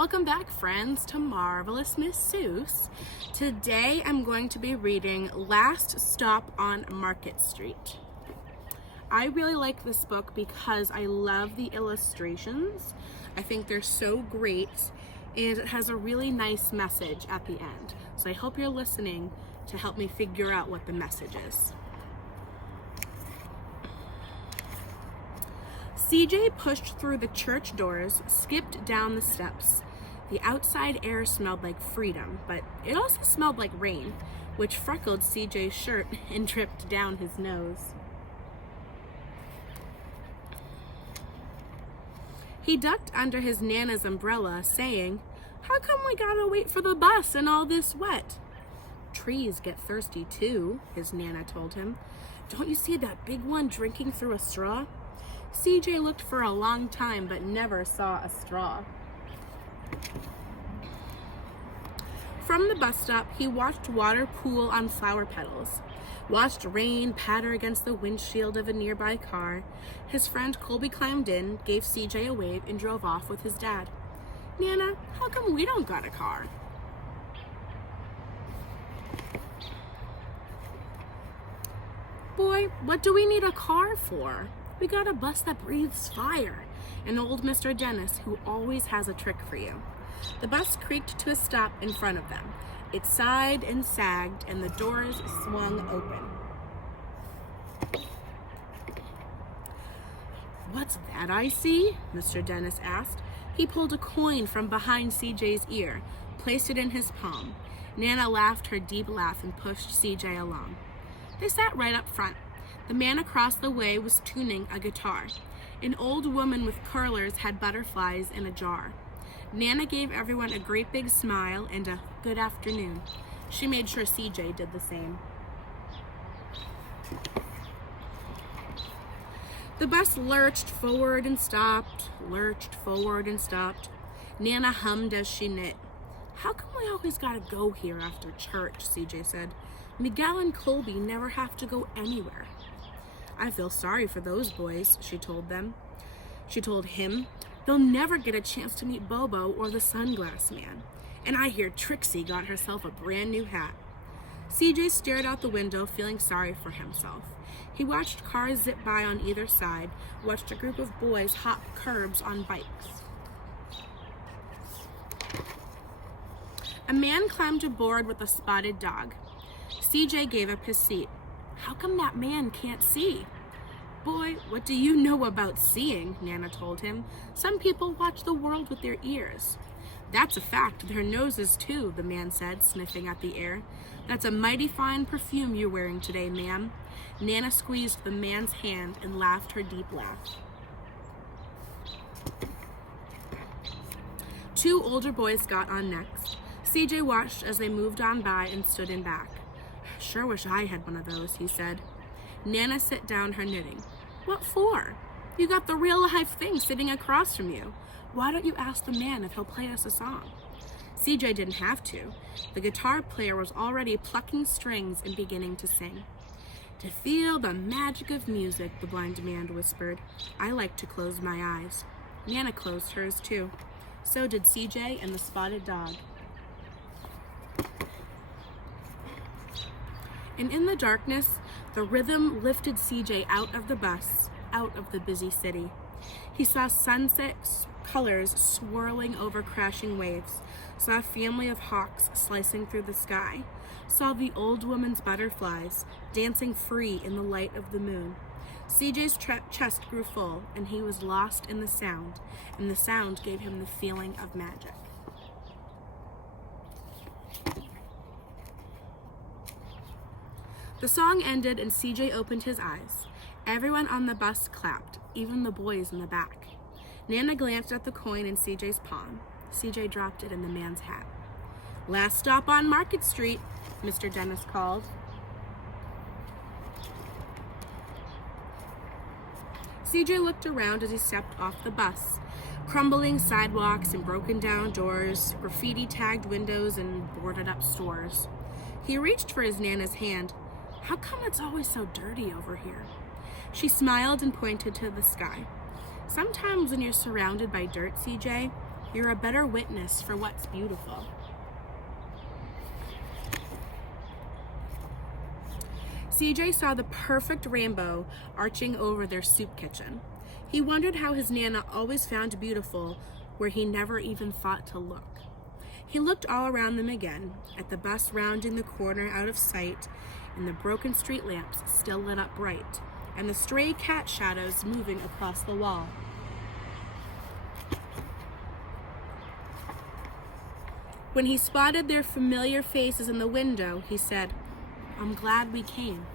Welcome back, friends, to Marvelous Miss Seuss. Today I'm going to be reading Last Stop on Market Street. I really like this book because I love the illustrations. I think they're so great, and it has a really nice message at the end. So I hope you're listening to help me figure out what the message is. CJ pushed through the church doors, skipped down the steps. The outside air smelled like freedom, but it also smelled like rain, which freckled CJ's shirt and dripped down his nose. He ducked under his Nana's umbrella, saying, "How come we gotta wait for the bus in all this wet?" "Trees get thirsty too," his Nana told him. "Don't you see that big one drinking through a straw?" CJ looked for a long time but never saw a straw. From the bus stop, he watched water pool on flower petals, watched rain patter against the windshield of a nearby car. His friend Colby climbed in, gave CJ a wave, and drove off with his dad. "Nana, how come we don't got a car?" "Boy, what do we need a car for? We got a bus that breathes fire," and old Mr. Dennis, who always has a trick for you. The bus creaked to a stop in front of them. It sighed and sagged, and the doors swung open. "What's that I see?" Mr. Dennis asked. He pulled a coin from behind CJ's ear, placed it in his palm. Nana laughed her deep laugh and pushed CJ along. They sat right up front. The man across the way was tuning a guitar. An old woman with curlers had butterflies in a jar. Nana gave everyone a great big smile and a good afternoon. She made sure CJ did the same. The bus lurched forward and stopped, lurched forward and stopped. Nana hummed as she knit. "How come we always gotta go here after church?" CJ said. "Miguel and Colby never have to go anywhere." "I feel sorry for those boys," she told them. She told him, "They'll never get a chance to meet Bobo or the Sunglass Man. And I hear Trixie got herself a brand new hat." CJ stared out the window, feeling sorry for himself. He watched cars zip by on either side, watched a group of boys hop curbs on bikes. A man climbed aboard with a spotted dog. CJ gave up his seat. "How come that man can't see?" "Boy, what do you know about seeing?" Nana told him. "Some people watch the world with their ears." "That's a fact, their noses too," the man said, sniffing at the air. "That's a mighty fine perfume you're wearing today, ma'am." Nana squeezed the man's hand and laughed her deep laugh. Two older boys got on next. CJ watched as they moved on by and stood in back. "Sure wish I had one of those," he said. Nana set down her knitting. "What for? You got the real life thing sitting across from you. Why don't you ask the man if he'll play us a song?" CJ didn't have to. The guitar player was already plucking strings and beginning to sing. "To feel the magic of music," the blind man whispered. "I like to close my eyes." Nana closed hers too. So did CJ and the spotted dog. And in the darkness, the rhythm lifted CJ out of the bus, out of the busy city. He saw sunset colors swirling over crashing waves, saw a family of hawks slicing through the sky, saw the old woman's butterflies dancing free in the light of the moon. CJ's chest grew full, and he was lost in the sound, and the sound gave him the feeling of magic. The song ended and CJ opened his eyes. Everyone on the bus clapped, even the boys in the back. Nana glanced at the coin in CJ's palm. CJ dropped it in the man's hat. "Last stop on Market Street," Mr. Dennis called. CJ looked around as he stepped off the bus. Crumbling sidewalks and broken down doors, graffiti-tagged windows and boarded-up stores. He reached for his Nana's hand. "How come it's always so dirty over here?" She smiled and pointed to the sky. "Sometimes when you're surrounded by dirt, CJ, You're a better witness for what's beautiful. CJ saw the perfect rainbow arching over their soup kitchen. He wondered how his Nana always found beautiful where he never even thought to look. He looked all around them again, at the bus rounding the corner out of sight, and the broken street lamps still lit up bright, and the stray cat shadows moving across the wall. When he spotted their familiar faces in the window, he said, "I'm glad we came."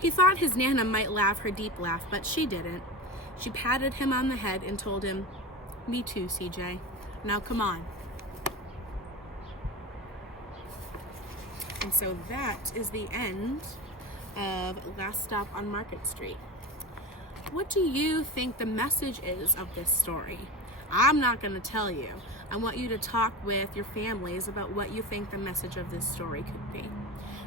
He thought his Nana might laugh her deep laugh, but she didn't. She patted him on the head and told him, "Me too, CJ. Now come on." And so that is the end of Last Stop on Market Street. What do you think the message is of this story? I'm not going to tell you. I want you to talk with your families about what you think the message of this story could be.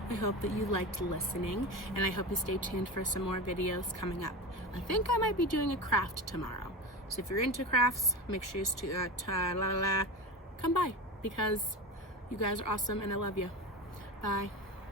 I hope that you liked listening, and I hope you stay tuned for some more videos coming up. I think I might be doing a craft tomorrow. So if you're into crafts, make sure you come by, because you guys are awesome and I love you. Bye.